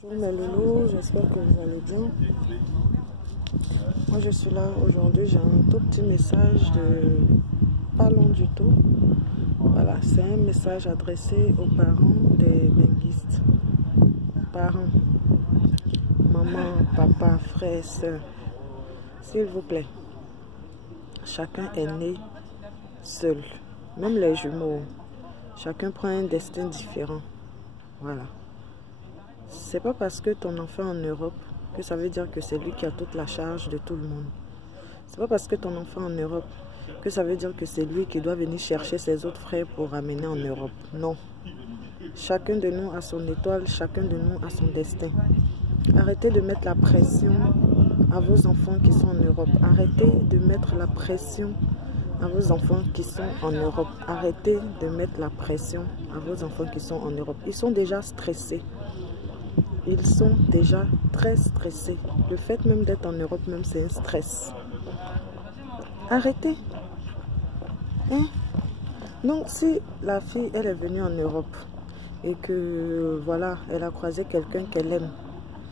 Bonjour mes loulous, j'espère que vous allez bien. Moi je suis là aujourd'hui, j'ai un tout petit message de pas long du tout. Voilà, c'est un message adressé aux parents des benguistes. Parents, maman, papa, frère, soeur, s'il vous plaît, chacun est né seul, même les jumeaux, chacun prend un destin différent. Voilà. C'est pas parce que ton enfant est en Europe que ça veut dire que c'est lui qui a toute la charge de tout le monde. C'est pas parce que ton enfant est en Europe que ça veut dire que c'est lui qui doit venir chercher ses autres frères pour ramener en Europe. Non. Chacun de nous a son étoile, chacun de nous a son destin. Arrêtez de mettre la pression à vos enfants qui sont en Europe. Arrêtez de mettre la pression à vos enfants qui sont en Europe. Arrêtez de mettre la pression à vos enfants qui sont en Europe. Ils sont déjà stressés. Ils sont déjà très stressés. Le fait même d'être en Europe, même c'est un stress. Arrêtez. Hein? Donc si la fille, elle est venue en Europe et que voilà, elle a croisé quelqu'un qu'elle aime,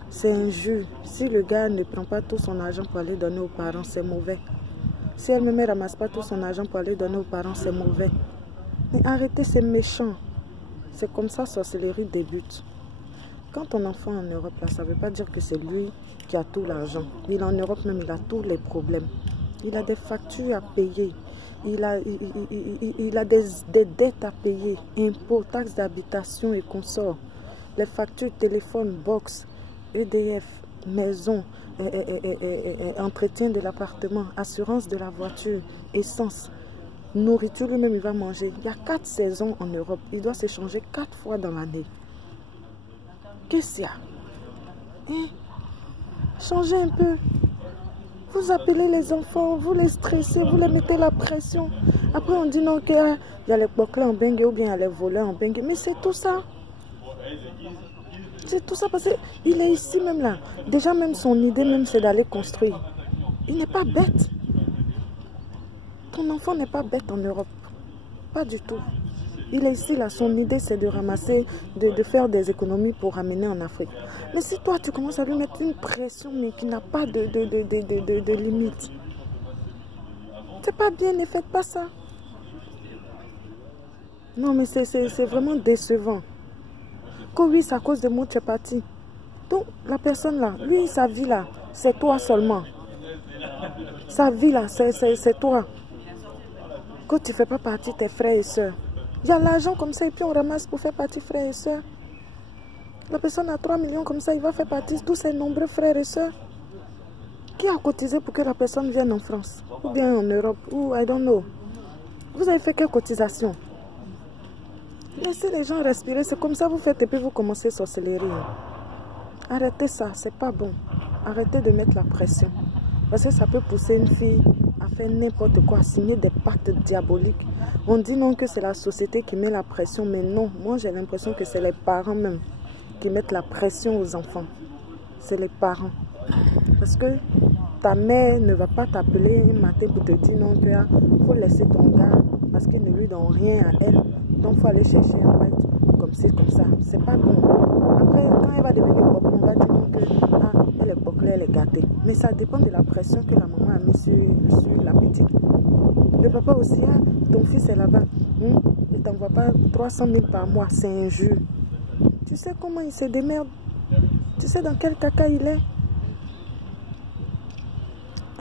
c'est injuste. Si le gars ne prend pas tout son argent pour aller donner aux parents, c'est mauvais. Si elle-même ne ramasse pas tout son argent pour aller donner aux parents, c'est mauvais. Mais arrêtez, c'est méchant. C'est comme ça, sorcellerie débute. Quand ton enfant est en Europe, là, ça ne veut pas dire que c'est lui qui a tout l'argent. Il est en Europe même, il a tous les problèmes. Il a des factures à payer. Il a des dettes à payer. Impôts, taxes d'habitation et consorts. Les factures, téléphone, box, EDF, maison, entretien de l'appartement, assurance de la voiture, essence, nourriture, lui-même il va manger. Il y a 4 saisons en Europe. Il doit se changer 4 fois dans l'année. Qu'est-ce qu'il y a? Hein? Changez un peu. Vous appelez les enfants, vous les stressez, vous les mettez la pression. Après on dit non, qu'il y a les boclés en bengue ou bien il y a les voleurs en bengue. Mais c'est tout ça. C'est tout ça parce qu'il est ici même là. Déjà même son idée même c'est d'aller construire. Il n'est pas bête. Ton enfant n'est pas bête en Europe. Pas du tout. Il est ici là, son idée c'est de ramasser, de faire des économies pour ramener en Afrique. Mais si toi tu commences à lui mettre une pression mais qui n'a pas de limite, c'est pas bien, ne faites pas ça. Non mais c'est vraiment décevant. Que oui, c'est à cause de moi tu es parti. Donc la personne là, lui sa vie là, c'est toi seulement. Sa vie là, c'est toi. Que tu ne fais pas partie de tes frères et soeurs. Il y a l'argent comme ça et puis on ramasse pour faire partie frères et sœurs. La personne a 3 millions comme ça, il va faire partie de tous ses nombreux frères et sœurs. Qui a cotisé pour que la personne vienne en France? Ou bien en Europe? Ou I don't know. Vous avez fait quelle cotisation? Laissez les gens respirer, c'est comme ça vous faites et puis vous commencez à sorcellerie. Arrêtez ça, c'est pas bon. Arrêtez de mettre la pression. Parce que ça peut pousser une fille à faire n'importe quoi, à signer des pactes diaboliques. On dit non que c'est la société qui met la pression, mais non, moi j'ai l'impression que c'est les parents même qui mettent la pression aux enfants. C'est les parents. Parce que ta mère ne va pas t'appeler un matin pour te dire non, qu'il faut laisser ton gars parce qu'il ne lui donne rien à elle. Donc il faut aller chercher un white comme ci, comme ça. C'est pas bon. Après, quand elle va devenir boclée, on va dire non que elle est boclée, elle est gâtée. Mais ça dépend de la pression que la maman a mis sur la petite. Le papa aussi, ton fils est là-bas. Il ne t'envoie pas 300 000 par mois, c'est injure. Tu sais comment il se démerde? Tu sais dans quel caca il est?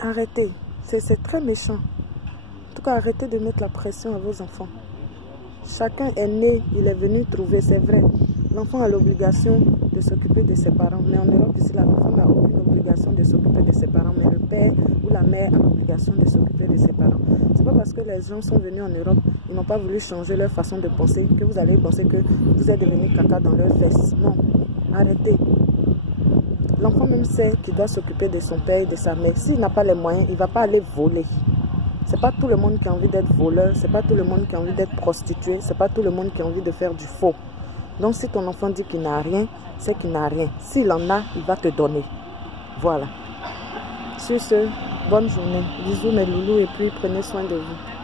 Arrêtez, c'est très méchant. En tout cas, arrêtez de mettre la pression à vos enfants. Chacun est né, il est venu trouver, c'est vrai. L'enfant a l'obligation de s'occuper de ses parents. Mais en Europe, ici, l'enfant n'a aucune obligation de s'occuper de ses parents. Mais le père ou la mère a l'obligation de s'occuper de ses parents. C'est pas parce que les gens sont venus en Europe, ils n'ont pas voulu changer leur façon de penser, que vous allez penser que vous êtes devenu caca dans leurs fesses. Non, arrêtez. L'enfant même sait qu'il doit s'occuper de son père et de sa mère. S'il n'a pas les moyens, il ne va pas aller voler. C'est pas tout le monde qui a envie d'être voleur, c'est pas tout le monde qui a envie d'être prostitué, c'est pas tout le monde qui a envie de faire du faux. Donc si ton enfant dit qu'il n'a rien, c'est qu'il n'a rien. S'il en a, il va te donner. Voilà. Sur ce, bonne journée. Bisous mes loulous et puis prenez soin de vous.